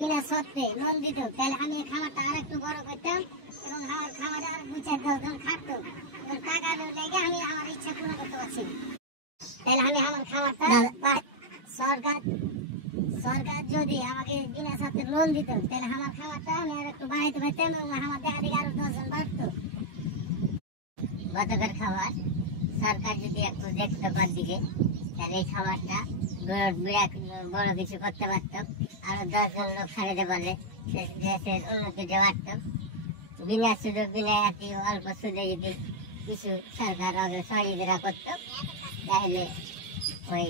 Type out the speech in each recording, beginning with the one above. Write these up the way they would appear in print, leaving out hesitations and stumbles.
কিনা সত্ত্বে লোন দিত, তাহলে আমি খামারটা আর একটু বড় করতাম এবং আমার খামারে আর 2-4 জন খাটতো। টাকা লেগে আমি আমার ইচ্ছা পূরণ করতে পারছি না। তাহলে আমি আমার খামারটা সরকার যদি আমাকে বিনা শর্তে লোন দিত, তাহলে আমার খামারটা আমি আর একটু বাড়াইতে পারতাম এবং আমার দেখা দেখি আরো 10 জন বাড়তো। গতকাল খাবার সরকার যদি একটু দেখতো তার দিকে, তাহলে এই খাবারটা বড় কিছু করতে পারতাম। আরো 10 জন লোক খাইতে পারলে দেশের উন্নতিতে পারতাম। বিনা সুযোগ বিনা অল্প সুদে যদি কিছু সরকার সহযোগিতা করতো, তাহলে ওই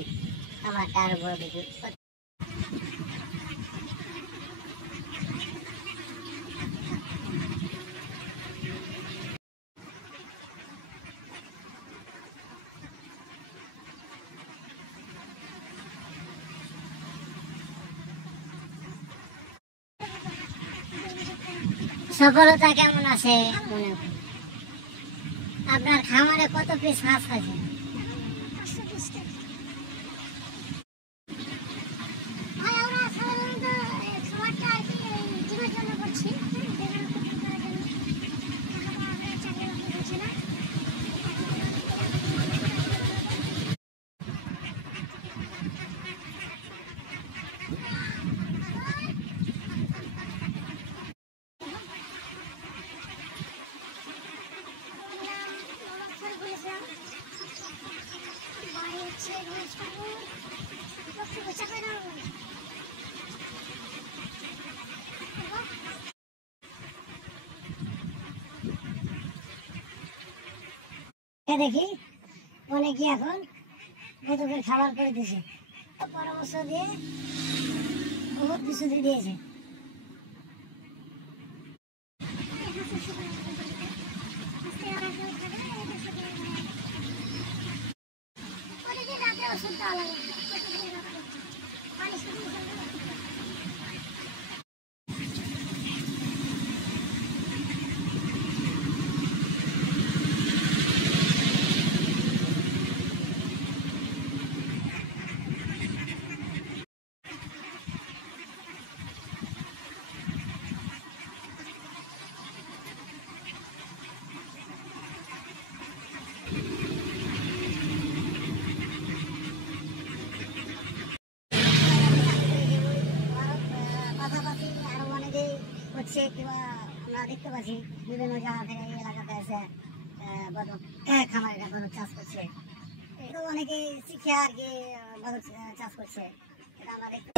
খামারটা আরো বড় কিছু। সফলতা কেমন আছে মনে হয়? আপনার খামারে কত পিস হাঁস আছে? দেখি অনেক কি এখন গতকাল খাবার করে দিয়েছে, পরামর্শ দিয়ে বহুত কিছু দিয়েছে। হচ্ছে কিংবা আমরা দেখতে পাচ্ছি বিভিন্ন জায়গা থেকে এই এলাকাতে এসে খামারে গরুর চাষ করছে। অনেকে শিখে আর কি গরুর চাষ করছে, এটা আমরা দেখতে